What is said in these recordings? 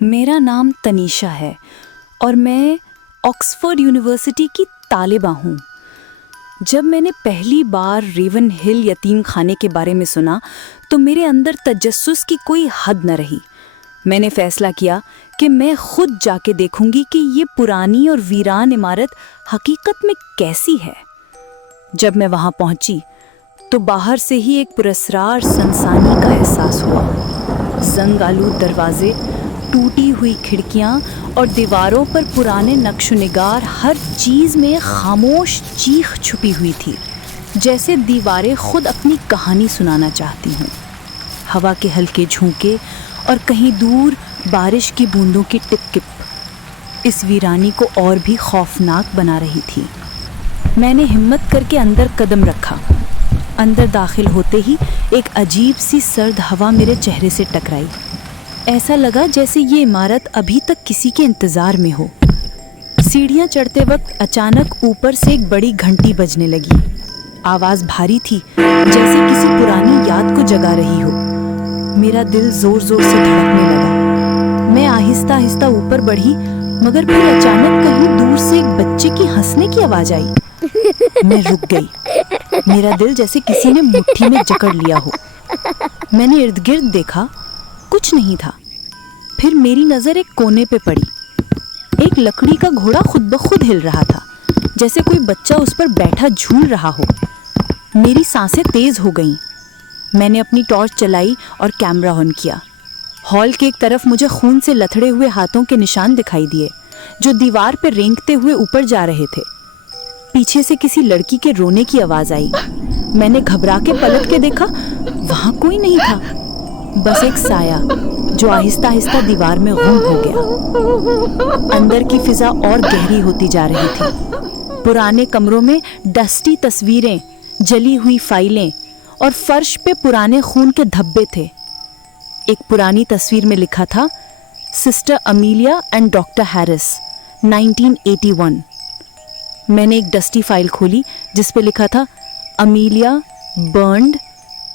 میرا نام تنیشا ہے اور میں آکسفورڈ یونیورسٹی کی طالبہ ہوں۔ جب میں نے پہلی بار ریون ہل یتیم خانے کے بارے میں سنا تو میرے اندر تجسس کی کوئی حد نہ رہی۔ میں نے فیصلہ کیا کہ میں خود جا کے دیکھوں گی کہ یہ پرانی اور ویران عمارت حقیقت میں کیسی ہے۔ جب میں وہاں پہنچی تو باہر سے ہی ایک پراسرار سنسانی کا احساس ہوا۔ زنگ آلود دروازے، ٹوٹی ہوئی کھڑکیاں اور دیواروں پر پرانے نقش و نگار، ہر چیز میں خاموش چیخ چھپی ہوئی تھی، جیسے دیواریں خود اپنی کہانی سنانا چاہتی ہوں۔ ہوا کے ہلکے جھونکے اور کہیں دور بارش کی بوندوں کی ٹپ ٹپ اس ویرانی کو اور بھی خوفناک بنا رہی تھی۔ میں نے ہمت کر کے اندر قدم رکھا۔ اندر داخل ہوتے ہی ایک عجیب سی سرد ہوا میرے چہرے سے ٹکرائی۔ ایسا لگا جیسے یہ عمارت ابھی تک کسی کے انتظار میں ہو۔ سیڑھیاں چڑھتے وقت اچانک اوپر سے ایک بڑی گھنٹی بجنے لگی۔ آواز بھاری تھی، جیسے کسی پرانی یاد کو جگا رہی ہو۔ میرا دل زور زور سے دھڑکنے لگا۔ میں آہستہ آہستہ اوپر بڑھی، مگر پھر اچانک کہیں دور سے ایک بچے کی ہنسنے کی آواز آئی۔ میں رک گئی۔ میرا دل جیسے کسی نے مٹھی میں جکڑ لیا ہو۔ میں نے ارد گرد دیکھا، کچھ نہیں تھا۔ پھر میری نظر ایک کونے پہ پڑی۔ ایک لکڑی کا گھوڑا خود بخود ہل رہا تھا، جیسے کوئی بچہ اس پر بیٹھا جھول رہا ہو۔ میری سانسیں تیز ہو گئیں۔ میں نے اپنی ٹارچ چلائی اور کیمرہ آن کیا۔ ہال کے ایک طرف مجھے خون سے لتھڑے ہوئے ہاتھوں کے نشان دکھائی دیے، جو دیوار پہ رینگتے ہوئے اوپر جا رہے تھے۔ پیچھے سے کسی لڑکی کے رونے کی آواز آئی۔ میں نے گھبرا کے پلٹ کے دیکھا، وہاں کوئی نہیں تھا، بس ایک سایہ جو آہستہ آہستہ دیوار میں گم ہو گیا۔ اندر کی فضا اور گہری ہوتی جا رہی تھی۔ پرانے کمروں میں ڈسٹی تصویریں، جلی ہوئی فائلیں اور فرش پہ پرانے خون کے دھبے تھے۔ ایک پرانی تصویر میں لکھا تھا، sister Amelia and doctor Harris, 1981۔ میں نے ایک ڈسٹی فائل کھولی جس پہ لکھا تھا، امیلیا برنڈ،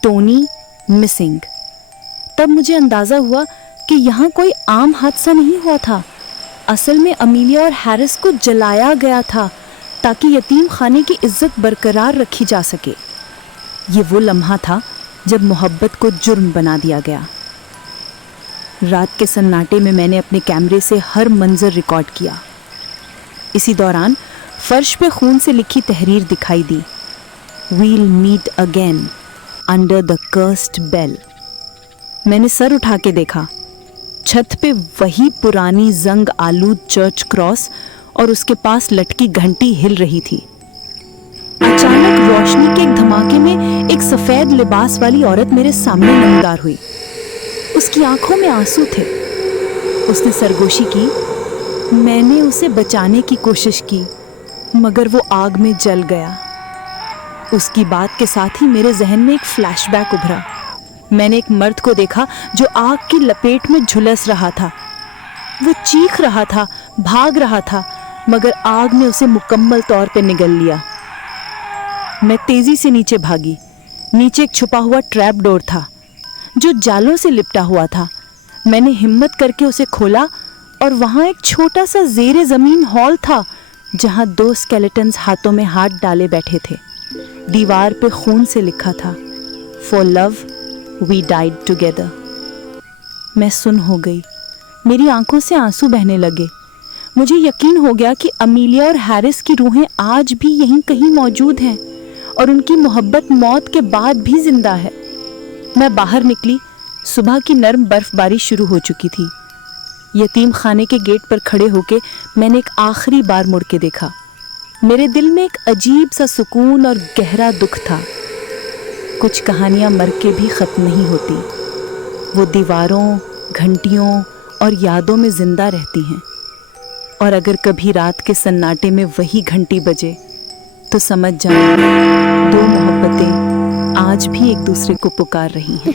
ٹونی مسنگ۔ تب مجھے اندازہ ہوا کہ یہاں کوئی عام حادثہ نہیں ہوا تھا۔ اصل میں امیلیا اور ہیرس کو جلایا گیا تھا تاکہ یتیم خانے کی عزت برقرار رکھی جا سکے۔ یہ وہ لمحہ تھا جب محبت کو جرم بنا دیا گیا۔ رات کے سناٹے میں میں نے اپنے کیمرے سے ہر منظر ریکارڈ کیا۔ اسی دوران فرش پہ خون سے لکھی تحریر دکھائی دی، "We'll meet again under the cursed bell"۔ میں نے سر اٹھا کے دیکھا۔ چھت پہ وہی پرانی زنگ آلود چرچ کراس اور اس کے پاس لٹکی گھنٹی ہل رہی تھی۔ اچانک روشنی کے ایک دھماکے میں ایک سفید لباس والی عورت میرے سامنے نمودار ہوئی۔ اس کی آنکھوں میں آنسو تھے۔ اس نے سرگوشی کی۔ میں نے اسے بچانے کی کوشش کی، مگر وہ آگ میں جل گیا۔ اس کی بات کے ساتھ ہی میرے ذہن میں ایک فلیش بیک ابھرا۔ میں نے ایک مرد کو دیکھا جو آگ کی لپیٹ میں جھلس رہا تھا۔ وہ چیخ رہا تھا، بھاگ رہا تھا، مگر آگ نے اسے مکمل طور پہ نگل لیا۔ میں تیزی سے نیچے بھاگی۔ نیچے ایک چھپا ہوا ٹریپ ڈور تھا جو جالوں سے لپٹا ہوا تھا۔ میں نے ہمت کر کے اسے کھولا اور وہاں ایک چھوٹا سا زیر زمین ہال تھا جہاں 2 اسکیلیٹنز ہاتھوں میں ہاتھ ڈالے بیٹھے تھے۔ دیوار پہ خون سے لکھا تھا، "For love we died together"۔ میں سن ہو گئی۔ میری آنکھوں سے آنسو بہنے لگے۔ مجھے یقین ہو گیا کہ امیلیا اور ہیرس کی روحیں آج بھی یہیں کہیں موجود ہیں اور ان کی محبت موت کے بعد بھی زندہ ہے۔ میں باہر نکلی۔ صبح کی نرم برف باری شروع ہو چکی تھی۔ یتیم خانے کے گیٹ پر کھڑے ہو کے میں نے ایک آخری بار مڑ کے دیکھا۔ میرے دل میں ایک عجیب سا سکون اور گہرا دکھ تھا۔ کچھ کہانیاں مر کے بھی ختم نہیں ہوتی، وہ دیواروں، گھنٹیوں اور یادوں میں زندہ رہتی ہیں۔ اور اگر کبھی رات کے سناٹے میں وہی گھنٹی بجے تو سمجھ جانا 2 محبتیں آج بھی ایک دوسرے کو پکار رہی ہیں۔